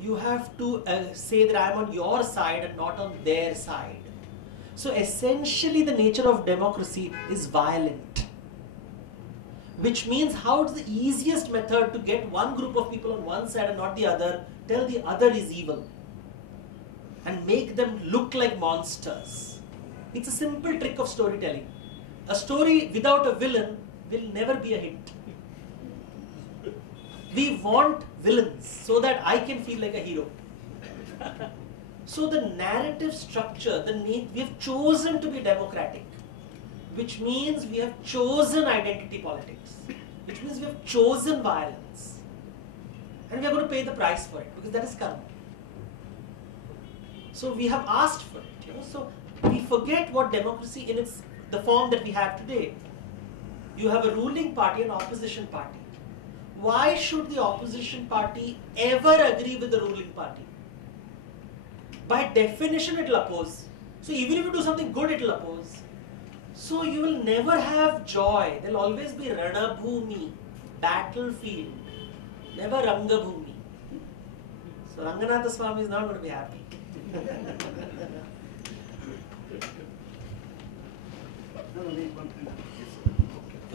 you have to say that I am on your side and not on their side. So essentially the nature of democracy is violent. Which means how is the easiest method to get one group of people on one side and not the other, tell the other is evil and make them look like monsters. It's a simple trick of storytelling. A story without a villain will never be a hit. We want villains so that I can feel like a hero. So the narrative structure, we have chosen to be democratic, which means we have chosen identity politics, which means we have chosen violence. And we are going to pay the price for it because that is karma. So we have asked for it. So we forget what democracy in the form that we have today. You have a ruling party and opposition party. Why should the opposition party ever agree with the ruling party? By definition it will oppose. So even if you do something good, it will oppose. So you will never have joy. There will always be Ranabhumi, battlefield, never Rangabhumi. So Ranganatha Swami is not going to be happy.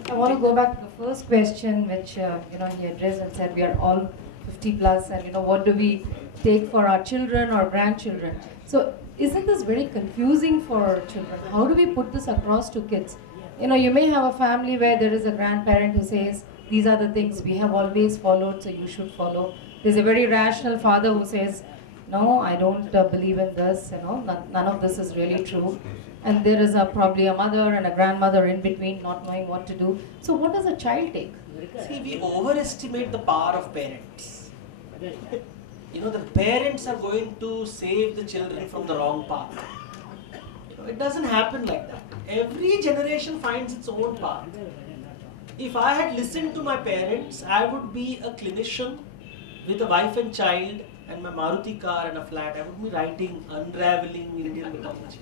I want to go back to the first question, which he addressed and said we are all 50 plus, and what do we take for our children or grandchildren? So isn't this very confusing for children? How do we put this across to kids? You may have a family where there is a grandparent who says these are the things we have always followed, so you should follow. There's a very rational father who says, no, I don't believe in this. None of this is really true. And there is probably a mother and a grandmother in between, not knowing what to do. So what does a child take? See, we overestimate the power of parents. The parents are going to save the children from the wrong path. It doesn't happen like that. Every generation finds its own path. If I had listened to my parents, I would be a clinician with a wife and child and my Maruti car and a flat. I would be writing Unraveling Indian Mythology.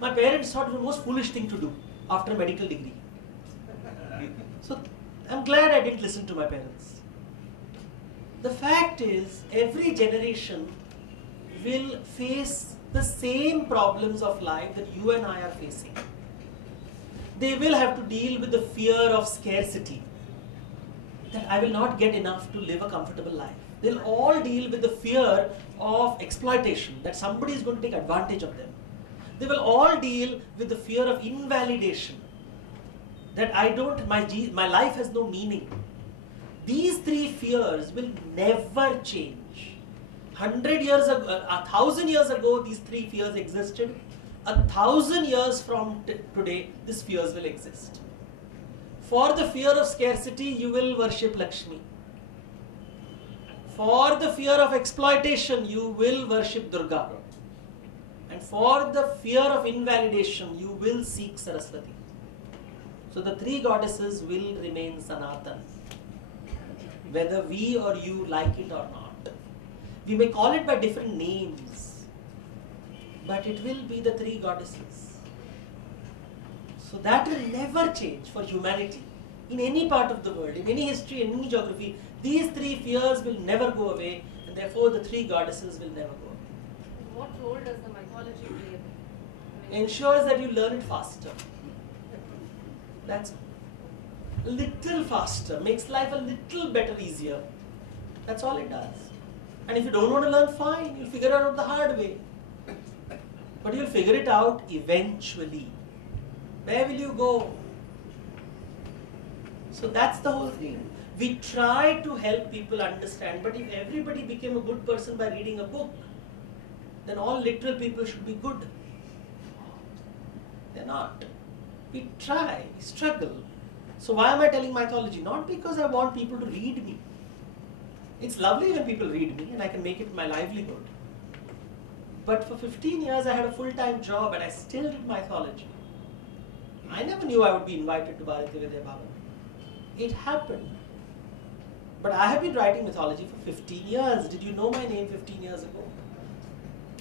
My parents thought it was the most foolish thing to do after a medical degree. So I'm glad I didn't listen to my parents. The fact is, every generation will face the same problems of life that you and I are facing. They will have to deal with the fear of scarcity, that I will not get enough to live a comfortable life. They'll all deal with the fear of exploitation, that somebody is going to take advantage of them. They will all deal with the fear of invalidation, that my life has no meaning. These three fears will never change. 100 years ago, 1,000 years ago, these three fears existed. 1,000 years from today, these fears will exist. For the fear of scarcity, you will worship Lakshmi. For the fear of exploitation, you will worship Durga. And for the fear of invalidation, you will seek Saraswati. So the three goddesses will remain Sanatan, whether we or you like it or not. We may call it by different names, but it will be the three goddesses. So that will never change for humanity. In any part of the world, in any history, in any geography, these three fears will never go away, and therefore the three goddesses will never go away. What role does the mythology play? Ensures that you learn it faster. That's a little faster, makes life a little better, easier. That's all it does. And if you don't want to learn, fine, you'll figure it out the hard way. But you'll figure it out eventually. Where will you go? So that's the whole thing. We try to help people understand, but if everybody became a good person by reading a book, then all literal people should be good. They're not. We try, we struggle. So why am I telling mythology? Not because I want people to read me. It's lovely when people read me and I can make it my livelihood. But for 15 years I had a full-time job and I still did mythology. I never knew I would be invited to Bharatiya Vidya Bhavan. It happened. But I have been writing mythology for 15 years. Did you know my name 15 years ago?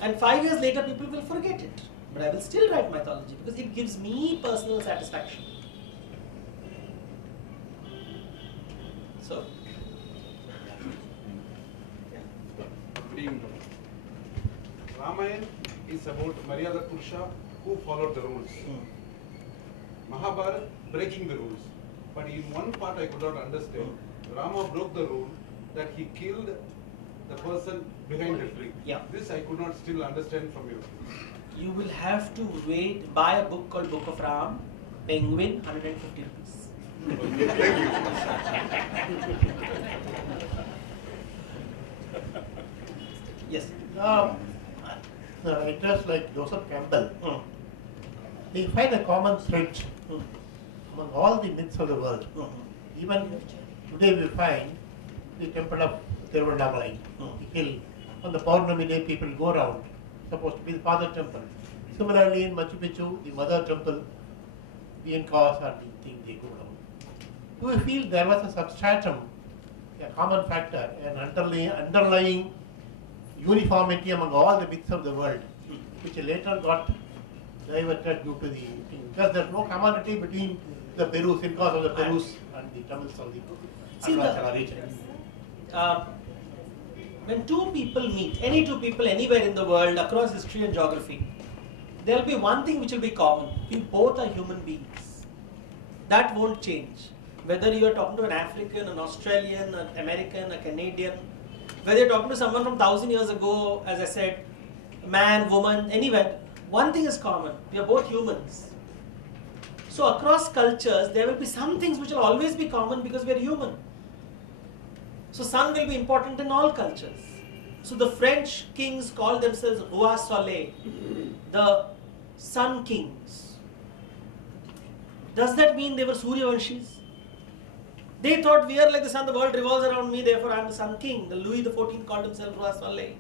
And 5 years later people will forget it. But I will still write mythology because it gives me personal satisfaction. So, being done. Ramayana is about Maryada Purusha who followed the rules. Mahabharata breaking the rules. But in one part I could not understand. Rama broke the rule that he killed the person behind the tree. Yeah. This I could not still understand from you. You will have to buy a book called Book of Ram, Penguin, 150 rupees. Okay, thank you. Yes. Writers like Joseph Campbell, they find a common thread among all the myths of the world. Even today we find the temple of Thiruvannamalai. The hill. On the Purnami day people go around, supposed to be the father temple. Similarly in Machu Picchu, the mother temple, the Incas are the thing they go around. Do you feel there was a substratum, a common factor, an underlying uniformity among all the myths of the world, which later got diverted due to the thing? Because there's no commonality between the Perus, Incas of the Perus, and the Tamils of the Arunachala region. When two people meet, any two people anywhere in the world, across history and geography, there will be one thing which will be common. We both are human beings. That won't change. Whether you are talking to an African, an Australian, an American, a Canadian, whether you're talking to someone from 1,000 years ago, as I said, man, woman, anywhere, one thing is common. We are both humans. So across cultures, there will be some things which will always be common because we are human. So sun will be important in all cultures. So the French kings called themselves Roi Soleil, the sun kings. Does that mean they were Suryavanshis? They thought we are like the sun, the world revolves around me, therefore I am the sun king. The Louis XIV called himself Roi Soleil.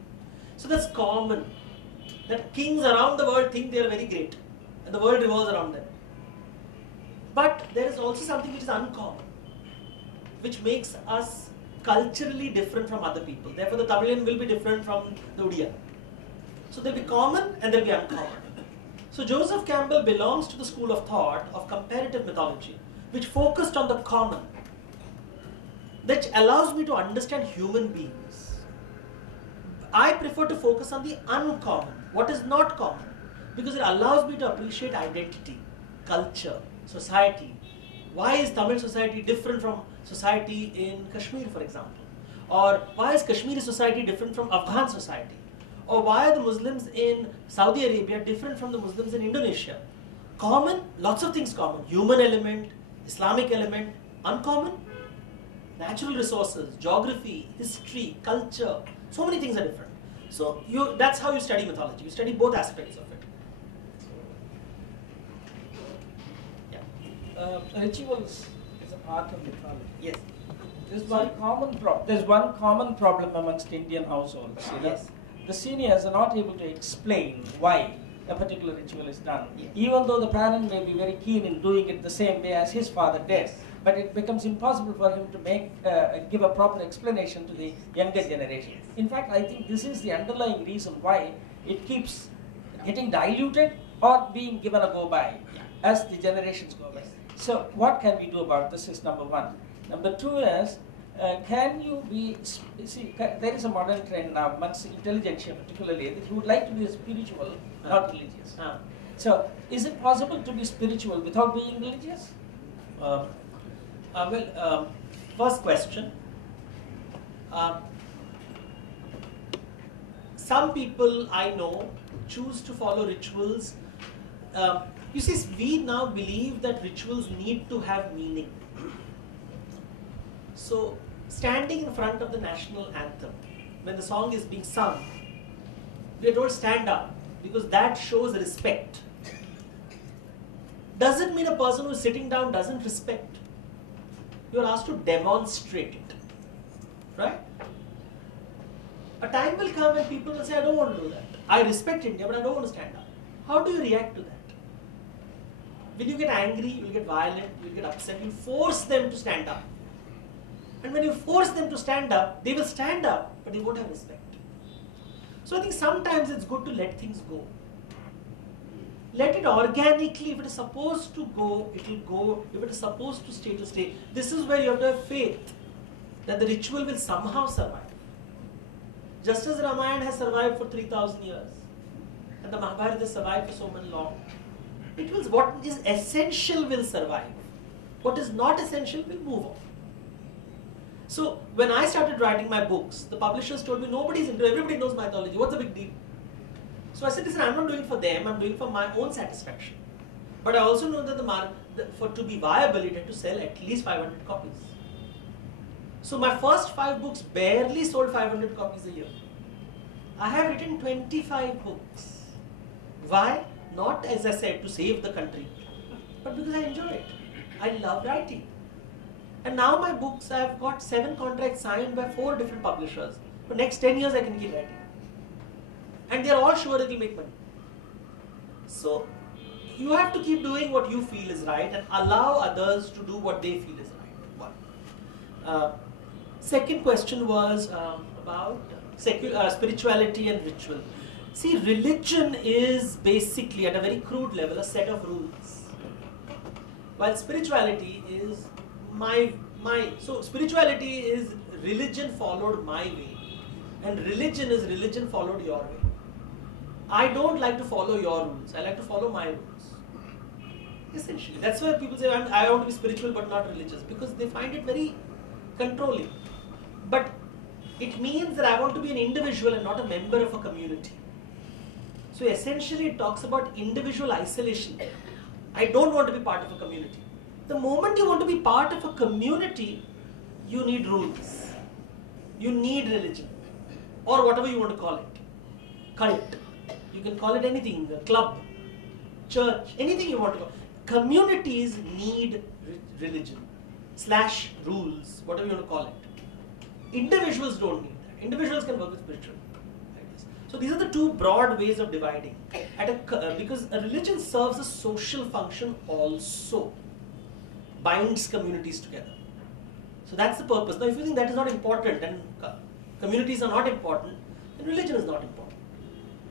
So that's common. That kings around the world think they are very great and the world revolves around them. But there is also something which is uncommon, which makes us culturally different from other people. Therefore the Tamilian will be different from the Odia. So there will be common and there will be uncommon. So Joseph Campbell belongs to the school of thought of comparative mythology, which focused on the common, that allows me to understand human beings. I prefer to focus on the uncommon, what is not common, because it allows me to appreciate identity, culture, society. Why is Tamil society different from society in Kashmir, for example? Or why is Kashmiri society different from Afghan society? Or why are the Muslims in Saudi Arabia different from the Muslims in Indonesia? Common, lots of things common. Human element, Islamic element. Uncommon, natural resources, geography, history, culture. So many things are different. So that's how you study mythology. You study both aspects of it. Rituals is a part of mythology. Yes. There's one common problem amongst Indian households. Yes. The seniors are not able to explain why a particular ritual is done, yes, even though the parent may be very keen in doing it the same way as his father did. But it becomes impossible for him to give a proper explanation to the younger generation. In fact, I think this is the underlying reason why it keeps getting diluted or being given a go by as the generations go by. So what can we do about this is number one. Number two is, can you be, there is a modern trend now amongst intelligentsia particularly, that you would like to be spiritual, not religious. So is it possible to be spiritual without being religious? First question. Some people I know choose to follow rituals. You see, we now believe that rituals need to have meaning. So, standing in front of the national anthem, when the song is being sung, we are told stand up because that shows respect. Doesn't mean a person who is sitting down doesn't respect. You are asked to demonstrate it, right? A time will come when people will say, I don't want to do that. I respect India, but I don't want to stand up. How do you react to that? Will you get angry, you will get violent, you will get upset, you force them to stand up. And when you force them to stand up, they will stand up, but they won't have respect. So I think sometimes it's good to let things go. Let it organically, if it is supposed to go, it will go. If it is supposed to stay. This is where you have to have faith that the ritual will somehow survive. Just as Ramayana has survived for 3,000 years, and the Mahabharata has survived for so many long, it means what is essential will survive. What is not essential will move on. So when I started writing my books, the publishers told me nobody's into it, everybody knows mythology, what's the big deal? So I said, listen, I'm not doing it for them, I'm doing it for my own satisfaction. But I also know that for to be viable, it had to sell at least 500 copies. So my first 5 books barely sold 500 copies a year. I have written 25 books. Why? Not, as I said, to save the country, but because I enjoy it. I love writing. And now my books, I have got 7 contracts signed by 4 different publishers. For next 10 years I can keep writing. And they are all sure it will make money. So you have to keep doing what you feel is right and allow others to do what they feel is right. One. Second question was about spirituality and ritual. See, religion is basically at a very crude level a set of rules, while spirituality is so spirituality is religion followed my way, and religion is religion followed your way. I don't like to follow your rules, I like to follow my rules. Essentially, that's why people say I want to be spiritual but not religious, because they find it very controlling. But it means that I want to be an individual and not a member of a community. So essentially it talks about individual isolation. I don't want to be part of a community. The moment you want to be part of a community, you need rules. You need religion. Or whatever you want to call it. Cult. You can call it anything. Club. Church. Anything you want to call it. Communities need religion. / rules. Whatever you want to call it. Individuals don't need that. Individuals can work with spiritual ideas. So these are the 2 broad ways of dividing. Because a religion serves a social function also. Binds communities together. So that's the purpose. Now if you think that is not important and communities are not important, then religion is not important.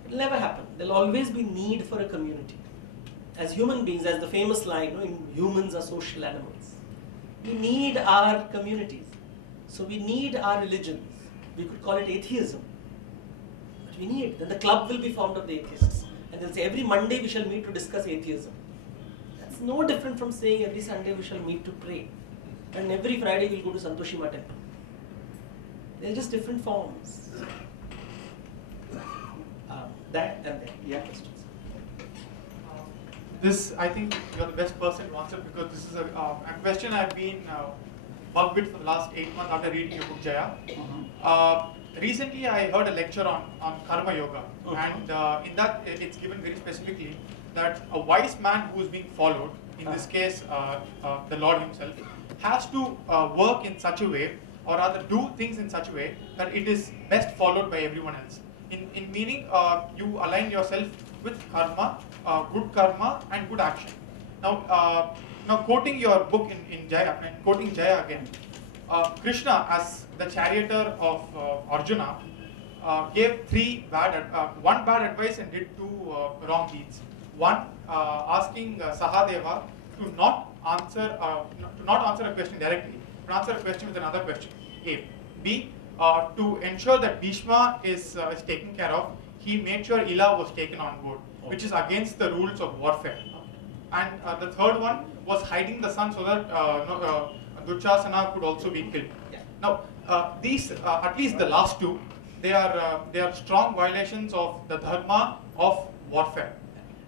It will never happen. There will always be need for a community. As human beings, as the famous line, humans are social animals. We need our communities. So we need our religions. We could call it atheism. But we need it. Then the club will be formed of the atheists. And they'll say every Monday we shall meet to discuss atheism. That's no different from saying every Sunday we shall meet to pray. And every Friday we'll go to Santoshima temple. They're just different forms. That and that. Yeah, questions. This, I think you're the best person to answer, because this is a question I've been bugged with for the last 8 months after reading your book, Jaya. Recently, I heard a lecture on karma yoga, and in that it's given very specifically that a wise man who is being followed, in this case the Lord himself, has to work in such a way, or rather do things in such a way that it is best followed by everyone else. In meaning, you align yourself with karma, good karma and good action. Now quoting your book in Jaya, quoting Jaya again, Krishna, as the charioteer of Arjuna, gave 1 bad advice and did 2 wrong deeds. One, asking Sahadeva to not answer a question directly, but answer a question with another question. A. B. To ensure that Bhishma is taken care of, he made sure Ila was taken on board, which is against the rules of warfare. And the third one was hiding the sun so that Dushasana could also be killed. Now, these, at least the last 2, they are strong violations of the dharma of warfare.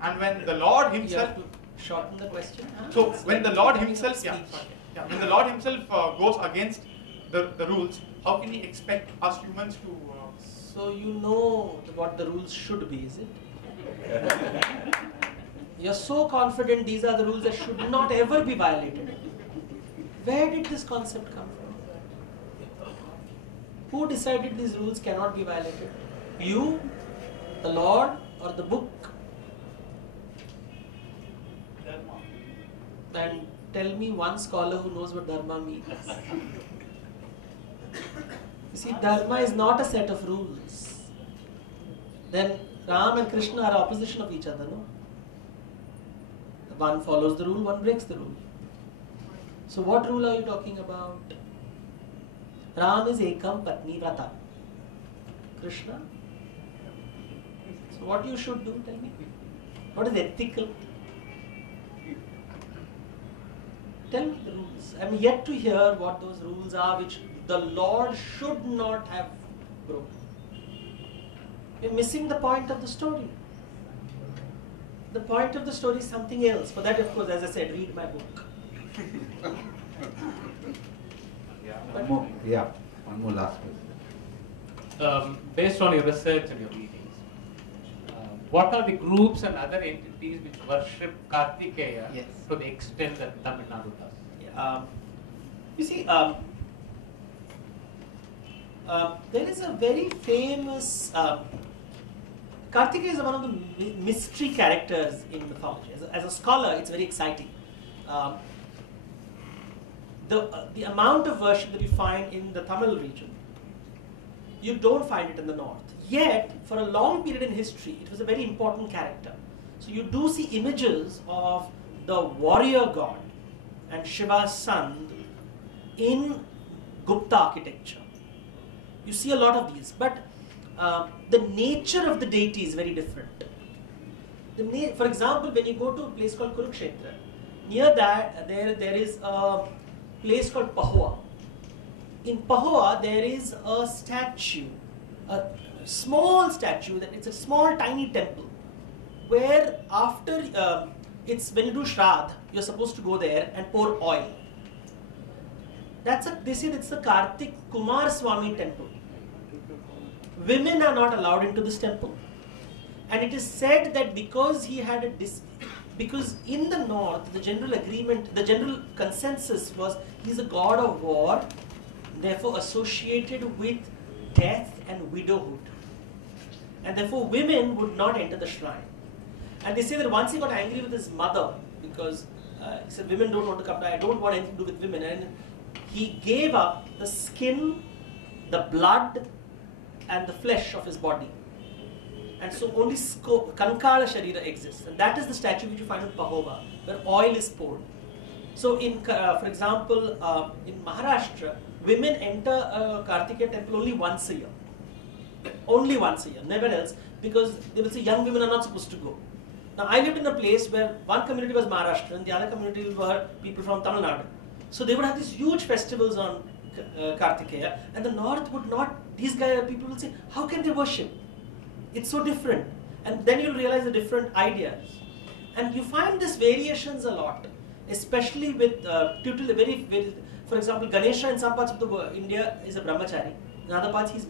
And when the Lord himself, you have to shorten the question. so when the Lord himself, when the Lord himself goes against the rules, how can he expect us humans to? So you know what the rules should be, is it? You're so confident these are the rules that should not ever be violated. Where did this concept come from? Who decided these rules cannot be violated? You, the Lord, or the book? And tell me one scholar who knows what dharma means. You see, dharma is not a set of rules. Then Ram and Krishna are opposition of each other, no? One follows the rule, one breaks the rule. So what rule are you talking about? Ram is Ekam Patni Vrata. Krishna. So what you should do, tell me? What is ethical? Tell me the rules. I am yet to hear what those rules are which the Lord should not have broken. You're missing the point of the story. The point of the story is something else. For that, of course, as I said, read my book. One more last question. Based on your research and your readings, what are the groups and other entities which worship Kartikeya to the extent that Tamil Nadu does? You see, there is a very famous Kartikeya is one of the mystery characters in mythology. As a scholar, it's very exciting. The amount of worship that you find in the Tamil region, you don't find it in the north. Yet, for a long period in history, it was a very important character. So you do see images of the warrior god and Shiva's son in Gupta architecture. You see a lot of these, but the nature of the deity is very different. For example, when you go to a place called Kurukshetra, near that there is a place called Pahua. In Pahua, there is a statue, a small statue, it's a small tiny temple, where after, when you do Shraddha, you're supposed to go there and pour oil. They say it's the Kartik Kumar Swami temple. Women are not allowed into this temple. And it is said that because he had because in the north, the general agreement, the general consensus was he's a god of war, therefore associated with death and widowhood. And therefore women would not enter the shrine. And they say that once he got angry with his mother, because he said, women don't want to come, I don't want anything to do with women. And he gave up the skin, the blood, and the flesh of his body. And so only Kankala Sharira exists. And that is the statue which you find in Pahova, where oil is poured. So for example, in Maharashtra, women enter a Kartikeya temple only once a year. Only once a year, never else, because they will say young women are not supposed to go. Now I lived in a place where one community was Maharashtra and the other community were people from Tamil Nadu. So they would have these huge festivals on Kartikeya, and the north would not, people will say, how can they worship? It's so different. And then you'll realize the different ideas. And you find these variations a lot, especially with for example, Ganesha in some parts of India is a brahmachari, in other parts he's